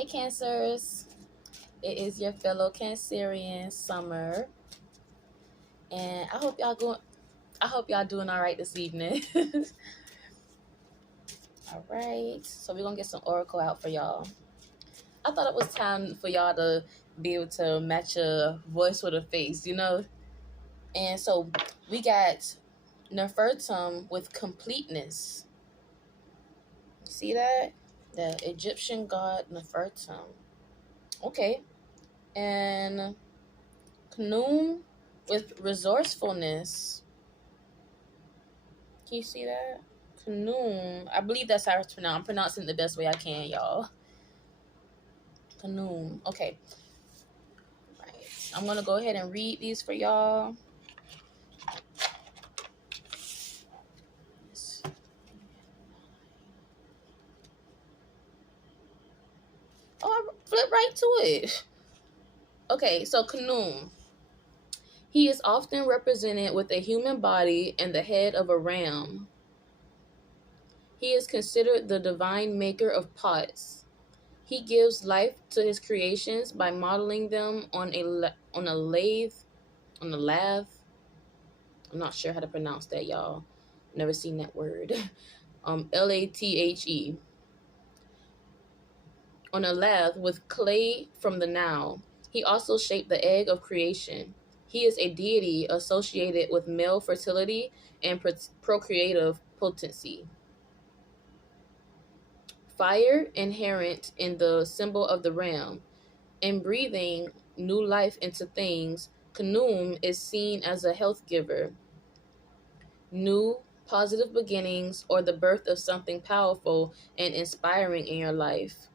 Hey Cancers, it is your fellow Cancerian Summer, and I hope y'all doing all right this evening. All right, so we're gonna get some oracle out for y'all. I thought it was time for y'all to be able to match a voice with a face, And so we got Nefertum with completeness. See that? The Egyptian god Nefertum. Okay, and Khnum with resourcefulness. Can you see that? Khnum. I believe that's how it's pronounced. I'm pronouncing it the best way I can, y'all. Khnum. Okay. Right. I'm going to go ahead and read these for y'all. Oh, I flipped right to it. Okay, so Khnum. He is often represented with a human body and the head of a ram. He is considered the divine maker of pots. He gives life to his creations by modeling them on a lathe. I'm not sure how to pronounce that, y'all. Never seen that word. Lathe. On a lathe with clay from the Nile. He also shaped the egg of creation. He is a deity associated with male fertility and procreative potency. Fire inherent in the symbol of the ram. In breathing new life into things, Khnum is seen as a health giver, new positive beginnings, or the birth of something powerful and inspiring in your life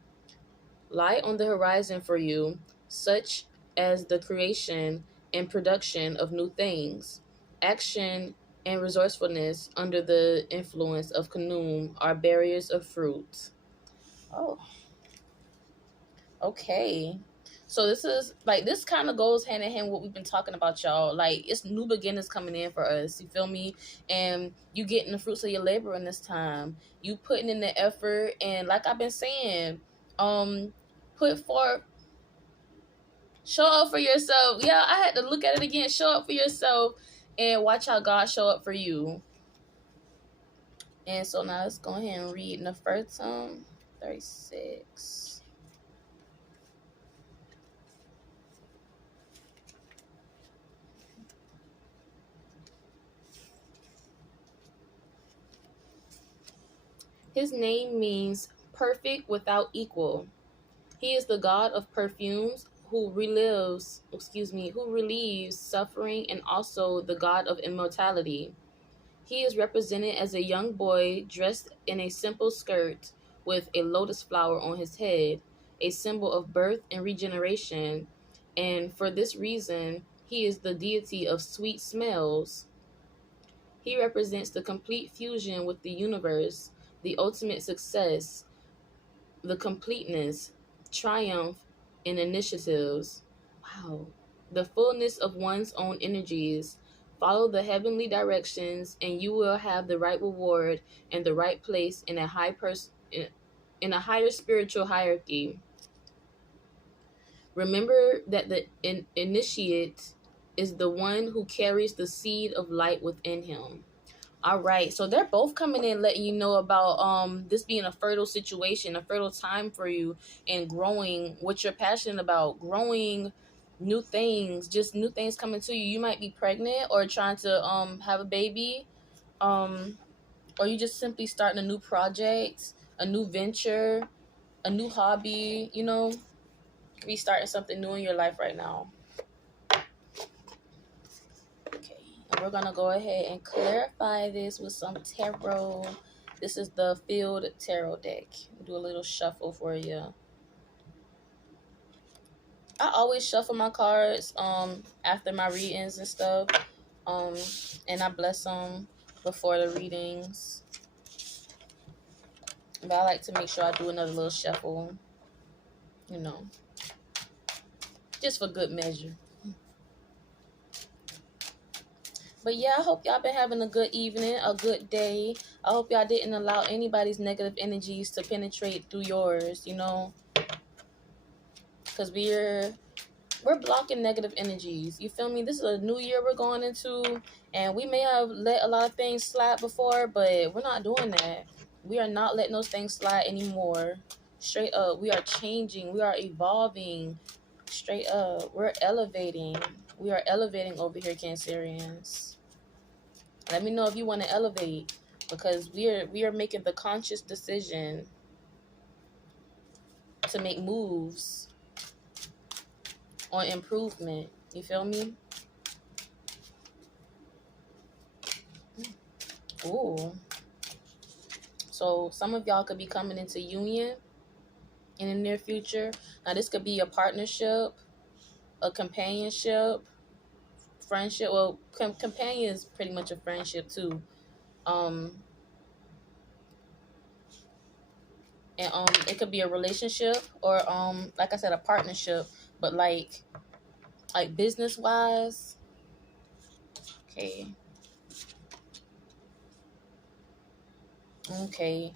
lie on the horizon for you, such as the creation and production of new things. Action and resourcefulness under the influence of Khnum are barriers of fruit. Oh, okay. So this kind of goes hand in hand with what we've been talking about, y'all. Like, it's new beginnings coming in for us. You feel me? And you getting the fruits of your labor in this time. You putting in the effort, and like I've been saying, put forth, show up for yourself. Yeah, I had to look at it again. Show up for yourself, and watch how God show up for you. And so now let's go ahead and read Nefertum 36. His name means perfect without equal. He is the god of perfumes who relieves suffering, and also the god of immortality. He is represented as a young boy dressed in a simple skirt with a lotus flower on his head, a symbol of birth and regeneration, and for this reason, he is the deity of sweet smells. He represents the complete fusion with the universe, the ultimate success, the completeness, triumph, and initiatives. Wow. The fullness of one's own energies. Follow the heavenly directions, and you will have the right reward and the right place in a in a higher spiritual hierarchy. Remember that the initiate is the one who carries the seed of light within him. All right, so they're both coming in letting you know about this being a fertile situation, a fertile time for you, and growing what you're passionate about, growing new things, just new things coming to you. You might be pregnant or trying to have a baby, um or you just simply starting a new project, a new venture, a new hobby, restarting something new in your life right now. Okay, and we're gonna go ahead and clarify this with some tarot. This is the Field Tarot deck. Do a little shuffle for you. I always shuffle my cards after my readings and stuff, and I bless them before the readings. But I like to make sure I do another little shuffle, just for good measure. But yeah, I hope y'all been having a good evening, a good day. I hope y'all didn't allow anybody's negative energies to penetrate through yours, because we're blocking negative energies. You feel me? This is a new year we're going into, and we may have let a lot of things slide before, but we're not doing that. We are not letting those things slide anymore. Straight up, we are changing. We are evolving. Straight up, we're elevating. We are elevating over here, Cancerians. Let me know if you want to elevate, because we are making the conscious decision to make moves on improvement. You feel me? Ooh. So some of y'all could be coming into union in the near future. Now this could be a partnership, a companionship, friendship. Well, companion is pretty much a friendship too. Um, and it could be a relationship, or like I said, a partnership, but like business wise. Okay. Okay.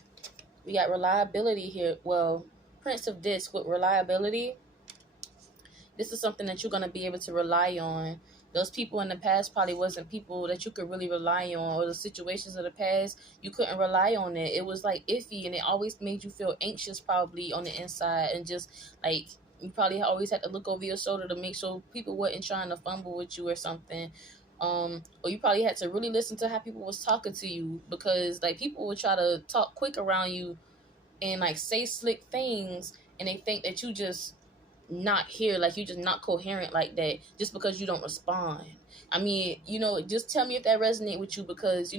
We got reliability here. Well, Prince of Disc with reliability. This is something that you're going to be able to rely on. Those people in the past probably wasn't people that you could really rely on, or the situations of the past, you couldn't rely on it. It was like iffy, and it always made you feel anxious probably on the inside, and just like you probably always had to look over your shoulder to make sure people wasn't trying to fumble with you or something. Or you probably had to really listen to how people was talking to you, because like people would try to talk quick around you and like say slick things, and they think that you just not here, like you just not coherent like that, just because you don't respond. I mean, just tell me if that resonate with you, because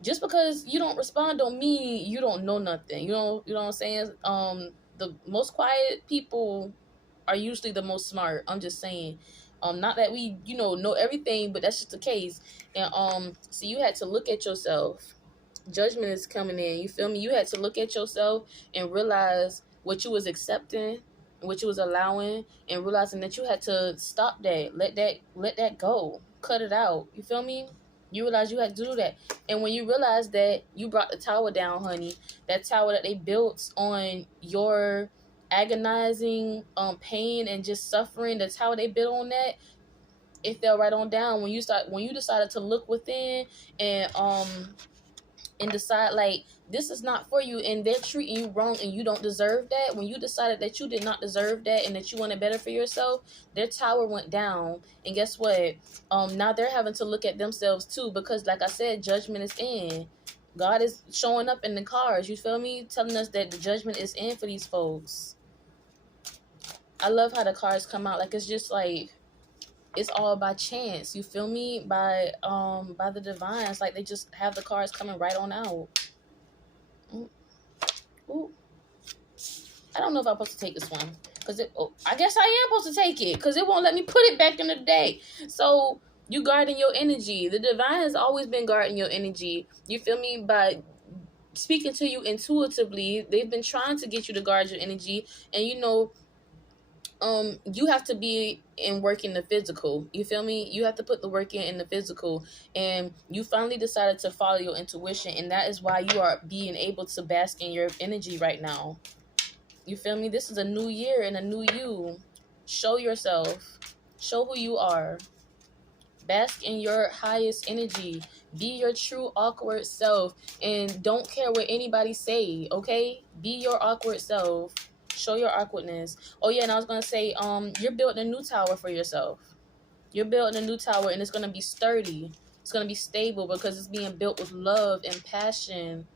just because you don't respond don't mean you don't know nothing. You know what I'm saying? The most quiet people are usually the most smart. I'm just saying. Not that we know everything, but that's just the case. And so you had to look at yourself. Judgment is coming in. You feel me? You had to look at yourself and realize what you was accepting, what you was allowing, and realizing that you had to stop that. Let that go. Cut it out. You feel me? You realize you had to do that. And when you realize that, you brought the tower down, honey. That tower that they built on your agonizing pain and just suffering, the tower they built on that, it fell right on down when you decided to look within and decide like this is not for you, and they're treating you wrong and you don't deserve that. When you decided that you did not deserve that and that you wanted better for yourself, their tower went down. And guess what? Now they're having to look at themselves too, because like I said, judgment is in. God is showing up in the cards, you feel me, telling us that the judgment is in for these folks. I love how the cards come out. Like it's just like it's all by chance, you feel me, by the divines. Like they just have the cards coming right on out. Ooh. I don't know if I'm supposed to take this one, because I guess I am supposed to take it, because it won't let me put it back in the day. So you guarding your energy. The divine has always been guarding your energy, you feel me, by speaking to you intuitively. They've been trying to get you to guard your energy. And you have to be in work in the physical. You feel me? You have to put the work in the physical. And you finally decided to follow your intuition. And that is why you are being able to bask in your energy right now. You feel me? This is a new year and a new you. Show yourself. Show who you are. Bask in your highest energy. Be your true awkward self. And don't care what anybody say, okay? Be your awkward self. Show your awkwardness. Oh yeah, and I was gonna say, you're building a new tower for yourself. You're building a new tower, and it's gonna be sturdy. It's gonna be stable, because it's being built with love and passion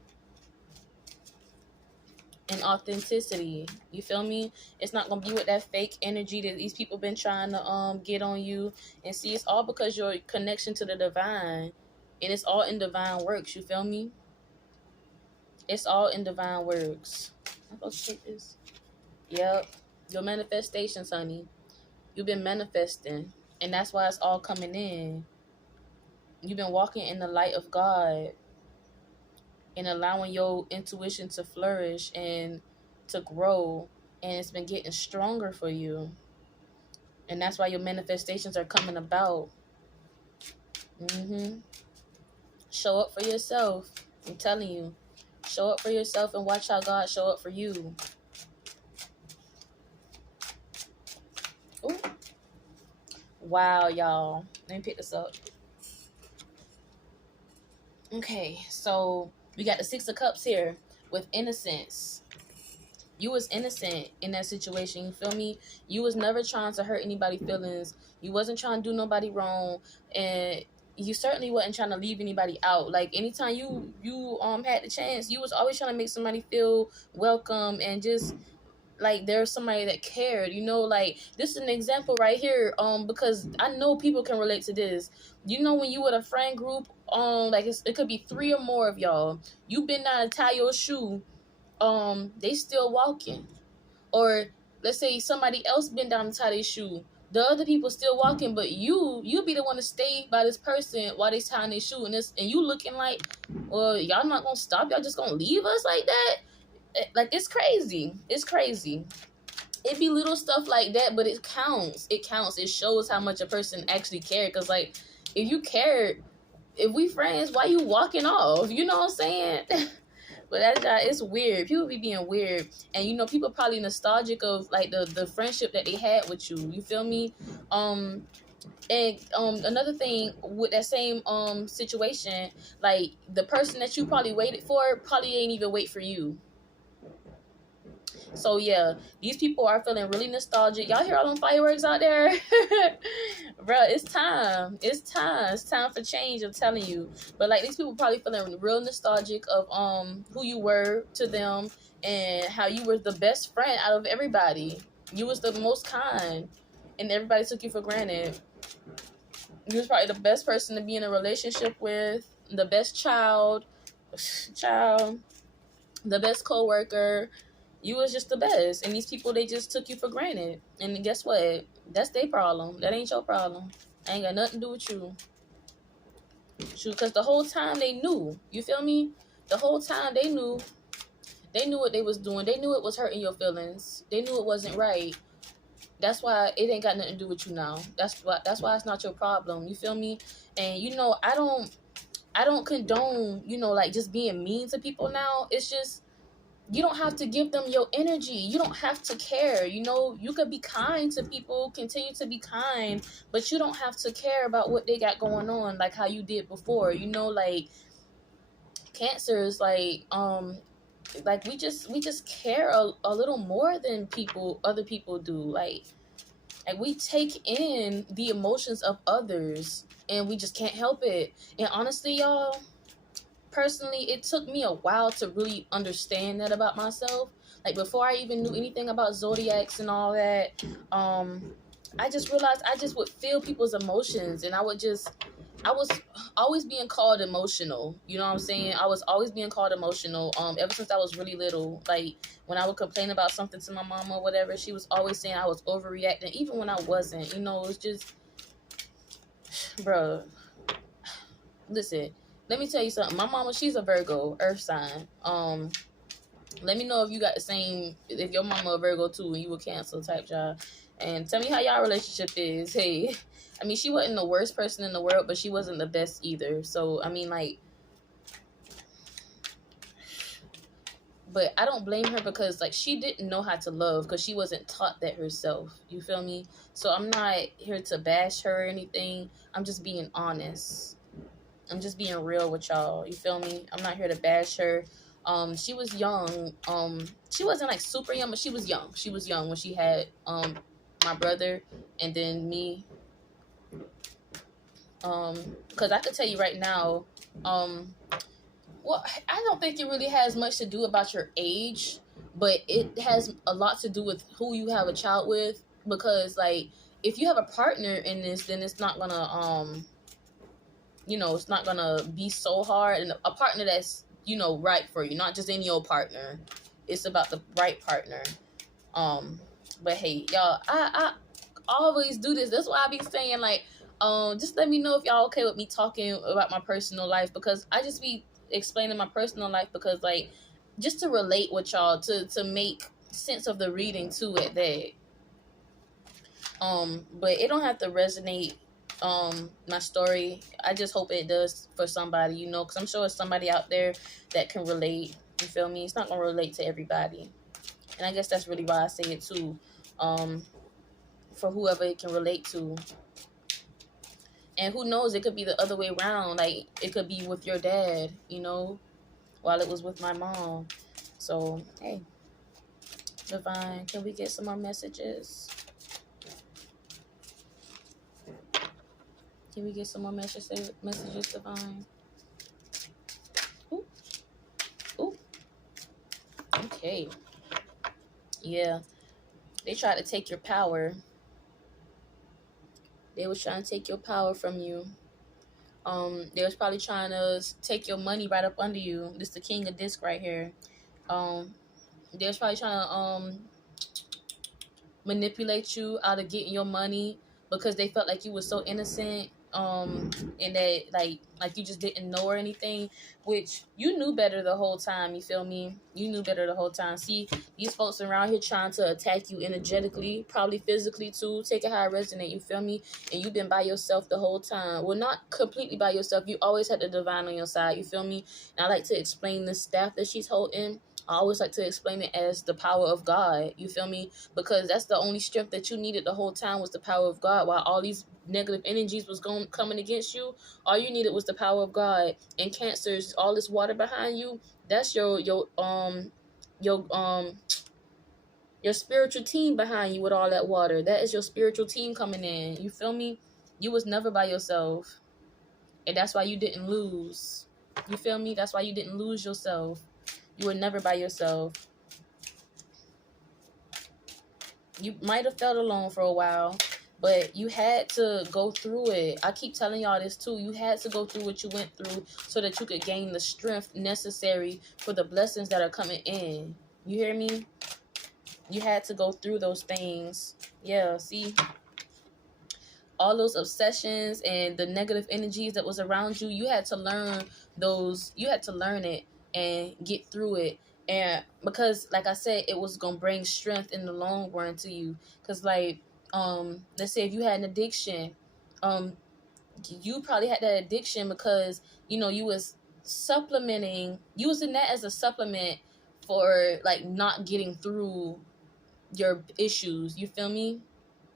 and authenticity. You feel me? It's not gonna be with that fake energy that these people been trying to get on you. And see, it's all because your connection to the divine, and it's all in divine works. You feel me? It's all in divine works. I'm supposed to take this. Yep. Your manifestations, honey. You've been manifesting, and that's why it's all coming in. You've been walking in the light of God and allowing your intuition to flourish and to grow, and it's been getting stronger for you. And that's why your manifestations are coming about. Show up for yourself. I'm telling you. Show up for yourself and watch how God show up for you. Wow, y'all. Let me pick this up. Okay, so we got the Six of Cups here with innocence. You was innocent in that situation, you feel me? You was never trying to hurt anybody's feelings. You wasn't trying to do nobody wrong, and you certainly wasn't trying to leave anybody out. Like anytime you had the chance, you was always trying to make somebody feel welcome and just like there's somebody that cared, like this is an example right here, because I know people can relate to this. When you with a friend group, like it could be three or more of y'all, you been down to tie your shoe, they still walking, or let's say somebody else been down to tie their shoe, the other people still walking, but you be the one to stay by this person while they tying their shoe, and you looking like, well, y'all not gonna stop, y'all just gonna leave us like that. Like it's crazy, it be little stuff like that, but it counts, it shows how much a person actually cared, because like if you cared, if we friends, why you walking off, you know what I'm saying? But it's weird. People be being weird, and people probably nostalgic of like the friendship that they had with you. You feel me? And another thing with that same situation, like the person that you probably waited for probably ain't even wait for you. So yeah, these people are feeling really nostalgic. Y'all hear all them fireworks out there? Bro, it's time. It's time for change, I'm telling you. But like these people probably feeling real nostalgic of who you were to them, and how you were the best friend out of everybody. You was the most kind, and everybody took you for granted. You was probably the best person to be in a relationship with, the best child, the best coworker. You was just the best, and these people, they just took you for granted. And guess what? That's their problem. That ain't your problem. Ain't got nothing to do with you. Shoot, because the whole time they knew. You feel me? The whole time they knew. They knew what they was doing. They knew it was hurting your feelings. They knew it wasn't right. That's why it ain't got nothing to do with you now. That's why it's not your problem. You feel me? And I don't condone, like just being mean to people now. It's just, you don't have to give them your energy. You don't have to care. You could be kind to people, continue to be kind, but you don't have to care about what they got going on, like how you did before. Like cancers, like we just care a little more than other people do. Like we take in the emotions of others, and we just can't help it. And honestly, y'all, personally, it took me a while to really understand that about myself. Like before I even knew anything about zodiacs and all that, I just realized I just would feel people's emotions, and I was always being called emotional. You know what I'm saying? I was always being called emotional. Ever since I was really little. Like when I would complain about something to my mom or whatever, she was always saying I was overreacting, even when I wasn't. It's just, bruh. Listen, let me tell you something. My mama, she's a Virgo, Earth sign. Let me know if you got the same, if your mama a Virgo too, and you a Cancer type job. And tell me how y'all relationship is. Hey, I mean, she wasn't the worst person in the world, but she wasn't the best either. So, I mean, like, but I don't blame her, because, like, she didn't know how to love, because she wasn't taught that herself. You feel me? So I'm not here to bash her or anything. I'm just being honest. I'm just being real with y'all. You feel me? I'm not here to bash her. She was young. She wasn't like super young, but she was young. She was young when she had my brother and then me. Because I could tell you right now, well, I don't think it really has much to do about your age, but it has a lot to do with who you have a child with. Because like, if you have a partner in this, then it's not gonna it's not gonna be so hard, and a partner that's right for you, not just any old partner. It's about the right partner. But hey, y'all, I always do this. That's why I be saying, like, just let me know if y'all okay with me talking about my personal life, because I just be explaining my personal life, because like, just to relate with y'all, to make sense of the reading too at that. But it don't have to resonate, my story. I just hope it does for somebody, because I'm sure it's somebody out there that can relate. You feel me? It's not gonna relate to everybody, and I guess that's really why I say it too, for whoever it can relate to. And who knows, it could be the other way around. Like, it could be with your dad, you know, while it was with my mom. So, hey, Divine, can we get some more messages? Can we get some more messages, Divine? Ooh, ooh, okay. Yeah, they tried to take your power. They was trying to take your power from you. They was probably trying to take your money right up under you. This the king of disc right here. They was probably trying to manipulate you out of getting your money because they felt like you were so innocent, and that like you just didn't know or anything, which you knew better the whole time. You feel me? You knew better the whole time. See, these folks around here trying to attack you energetically, probably physically too. Take it how it resonate. You feel me? And you've been by yourself the whole time. Well, not completely by yourself. You always had the divine on your side. You feel me? And I like to explain the staff that she's holding. I always like to explain it as the power of God. You feel me? Because that's the only strength that you needed the whole time was the power of God. While all these negative energies was coming against you, all you needed was the power of God. And Cancers, all this water behind you, that's your your spiritual team behind you with all that water. That is your spiritual team coming in. You feel me? You was never by yourself. And that's why you didn't lose. You feel me? That's why you didn't lose yourself. You were never by yourself. You might have felt alone for a while, but you had to go through it. I keep telling y'all this too. You had to go through what you went through so that you could gain the strength necessary for the blessings that are coming in. You hear me? You had to go through those things. Yeah, see? All those obsessions and the negative energies that was around you, you had to learn those. You had to learn it and get through it. And because, like I said, it was gonna bring strength in the long run to you. Because, like, let's say if you had an addiction, you probably had that addiction because you was supplementing. You was in that as a supplement for like not getting through your issues. You feel me?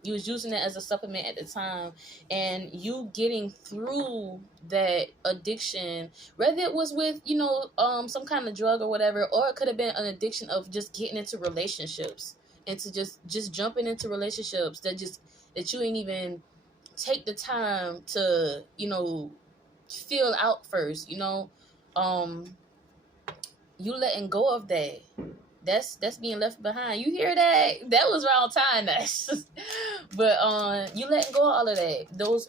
You was using it as a supplement at the time, and you getting through that addiction, whether it was with some kind of drug or whatever, or it could have been an addiction of just getting into relationships, and to just jumping into relationships that you ain't even take the time to feel out first. You letting go of that. That's being left behind. You hear that? That was wrong time. That's but you letting go of all of that. Those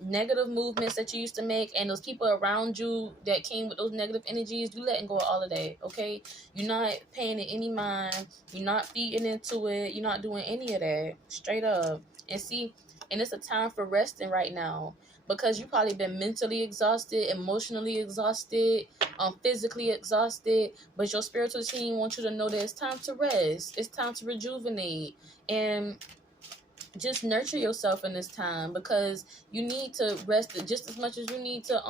negative movements that you used to make, and those people around you that came with those negative energies, you letting go of all of that. Okay, you're not paying it any mind. You're not feeding into it. You're not doing any of that. Straight up. And see, and it's a time for resting right now, because you probably been mentally exhausted, emotionally exhausted, physically exhausted, but your spiritual team wants you to know that it's time to rest. It's time to rejuvenate and just nurture yourself in this time, because you need to rest just as much as you need to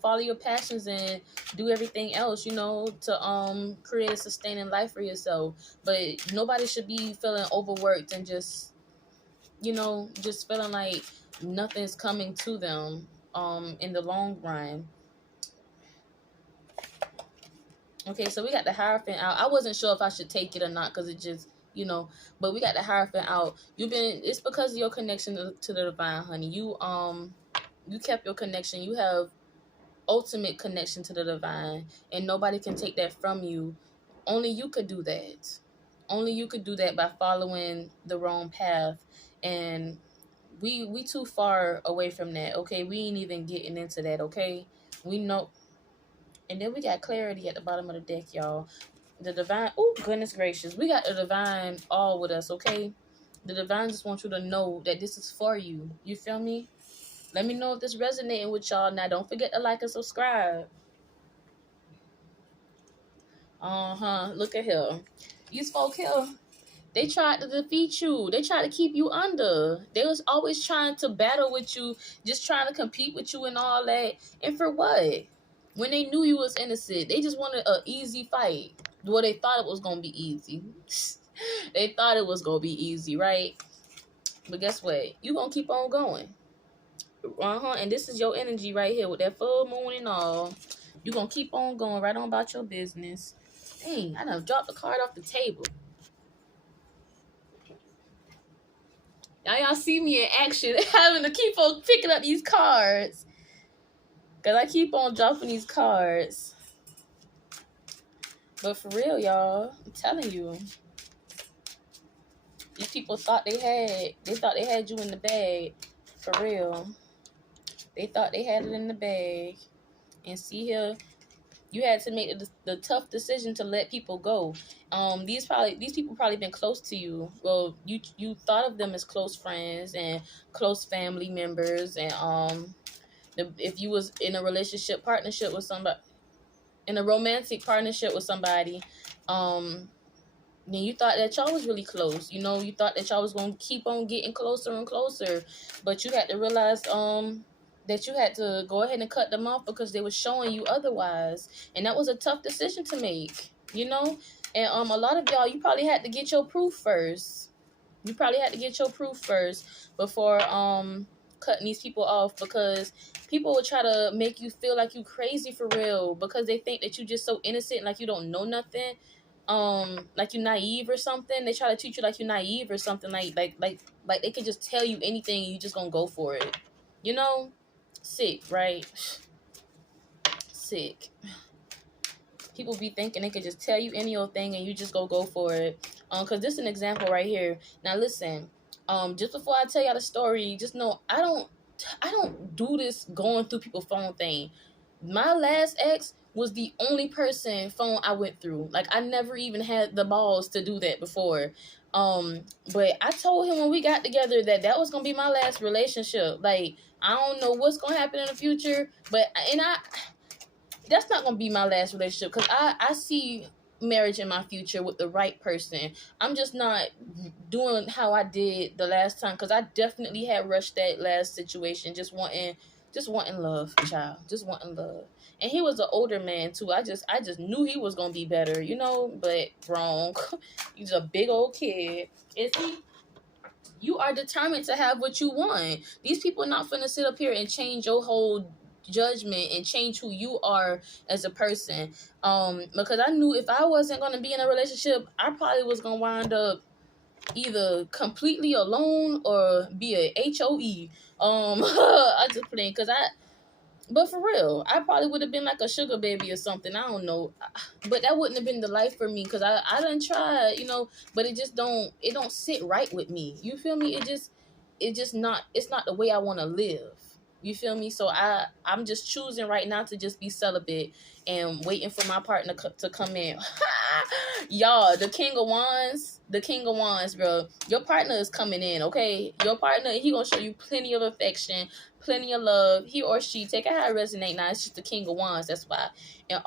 follow your passions and do everything else, to create a sustaining life for yourself. But nobody should be feeling overworked and just feeling like nothing's coming to them in the long run. Okay, so we got the Hierophant out. I wasn't sure if I should take it or not, because it just, but we got the Hierophant out. It's because of your connection to the divine, honey. You kept your connection. You have ultimate connection to the divine, and nobody can take that from you. Only you could do that. Only you could do that by following the wrong path. And we too far away from that. Okay, we ain't even getting into that. Okay, we know. And then we got clarity at the bottom of the deck, y'all. The divine, oh, goodness gracious. We got the divine all with us, okay? The divine just wants you to know that this is for you. You feel me? Let me know if this resonating with y'all. Now, don't forget to like and subscribe. Look at here. These folk here, they tried to defeat you. They tried to keep you under. They was always trying to battle with you, just trying to compete with you and all that. And for what? When they knew you was innocent, they just wanted an easy fight. Well, they thought it was going to be easy. They thought it was going to be easy, right? But guess what? You gonna keep on going. And this is your energy right here with that full moon and all. You gonna keep on going right on about your business. Dang, I done dropped the card off the table. Now y'all see me in action, having to keep on picking up these cards. Because I keep on dropping these cards. But for real, y'all, I'm telling you. These people thought they had you in the bag. For real. They thought they had it in the bag. And see here, you had to make the tough decision to let people go. These people probably been close to you. Well, you thought of them as close friends and close family members, and if you was in a romantic partnership with somebody, then you thought that y'all was really close. You know, you thought that y'all was gonna keep on getting closer and closer, but you had to realize that you had to go ahead and cut them off because they were showing you otherwise, and that was a tough decision to make. You know, and a lot of y'all, you probably had to get your proof first. You probably had to get your proof first before cutting these people off, because people will try to make you feel like you crazy for real because they think that you just so innocent, like you don't know nothing, like you naive or something. They try to treat you like you're naive or something, like they can just tell you anything and you just gonna go for it. You know, sick, right? Sick. People be thinking they can just tell you any old thing and you just go for it. Because this is an example right here. Now listen, just before I tell y'all the story, just know I don't do this going through people's phone thing. My last ex was the only person phone I went through. Like, I never even had the balls to do that before. But I told him when we got together that was gonna be my last relationship. Like, I don't know what's gonna happen in the future, but that's not gonna be my last relationship, because I see marriage in my future with the right person. I'm just not doing how I did the last time, because I definitely had rushed that last situation, just wanting love, child, just wanting love. And he was an older man too. I just knew he was gonna be better, you know, but wrong. He's a big old kid. Is he? You are determined to have what you want. These people are not finna sit up here and change your whole judgment and change who you are as a person. Because I knew if I wasn't gonna be in a relationship, I probably was gonna wind up either completely alone or be a HOE. I just playing, but for real, I probably would have been like a sugar baby or something. I don't know. But that wouldn't have been the life for me, because I done tried, you know, but it don't sit right with me. You feel me? It's not the way I want to live. You feel me? So I'm just choosing right now to just be celibate and waiting for my partner to come in. Y'all, the King of Wands, bro. Your partner is coming in, okay? Your partner, he gonna show you plenty of affection, plenty of love. He or she, take it how it resonate. Now it's just the King of Wands. That's why. And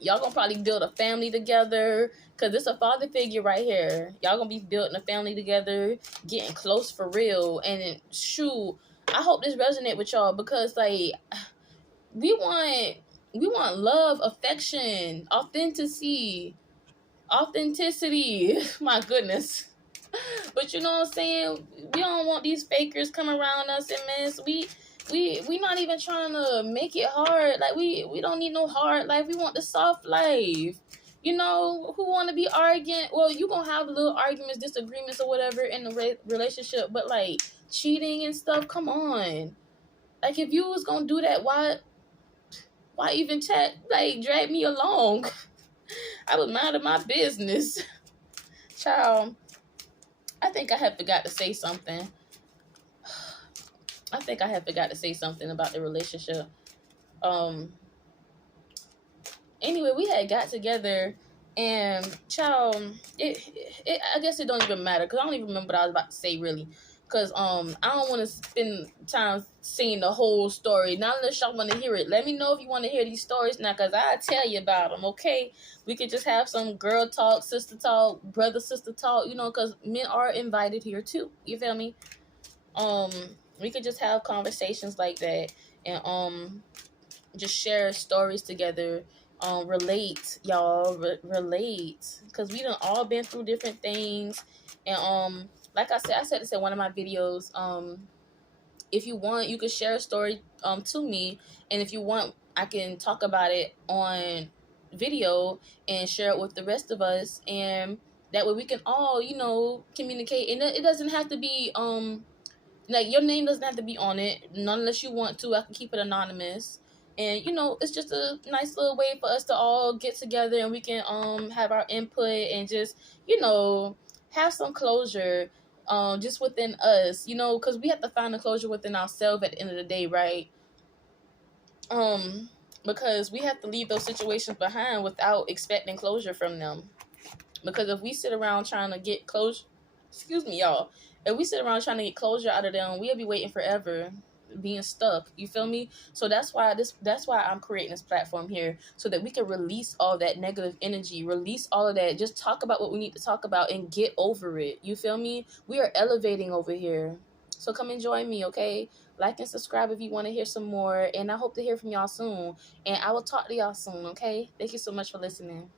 y'all gonna probably build a family together, because it's a father figure right here. Y'all gonna be building a family together, getting close for real. And shoot, I hope this resonate with y'all, because like we want love, affection, authenticity. My goodness. But you know what I'm saying? We don't want these fakers coming around us and mess. We not even trying to make it hard. Like, we don't need no hard life. We want the soft life. You know, who want to be arguing? Well, you gonna have little arguments, disagreements, or whatever in the relationship. But like cheating and stuff, come on. Like, if you was gonna do that, why even drag me along? I was minding my business. Child, I think I had forgot to say something. About the relationship. Anyway, we had got together, and child, I guess it don't even matter, because I don't even remember what I was about to say, really. Because I don't want to spend time seeing the whole story. Now, unless y'all want to hear it, let me know if you want to hear these stories now, because I'll tell you about them, okay? We could just have some girl talk, sister talk, brother, sister talk, you know, because men are invited here too. You feel me? We could just have conversations like that, and just share stories together. Relate, y'all. Relate, because we done all been through different things, and like I said this in one of my videos. If you want, you can share a story to me, and if you want, I can talk about it on video and share it with the rest of us, and that way we can all, you know, communicate. And it doesn't have to be like, your name doesn't have to be on it, not unless you want to. I can keep it anonymous. And you know, it's just a nice little way for us to all get together, and we can have our input, and just, you know, have some closure just within us, you know, because we have to find the closure within ourselves at the end of the day, right? um because we have to leave those situations behind without expecting closure from them. Because if we sit around trying to get closure, excuse me, y'all, if we sit around trying to get closure out of them, we'll be waiting forever, being stuck. You feel me? So that's why I'm creating this platform here, so that we can release all that negative energy, release all of that, just talk about what we need to talk about and get over it. You feel me? We are elevating over here. So come and join me, okay? Like and subscribe if you want to hear some more. And I hope to hear from y'all soon. And I will talk to y'all soon, okay? Thank you so much for listening.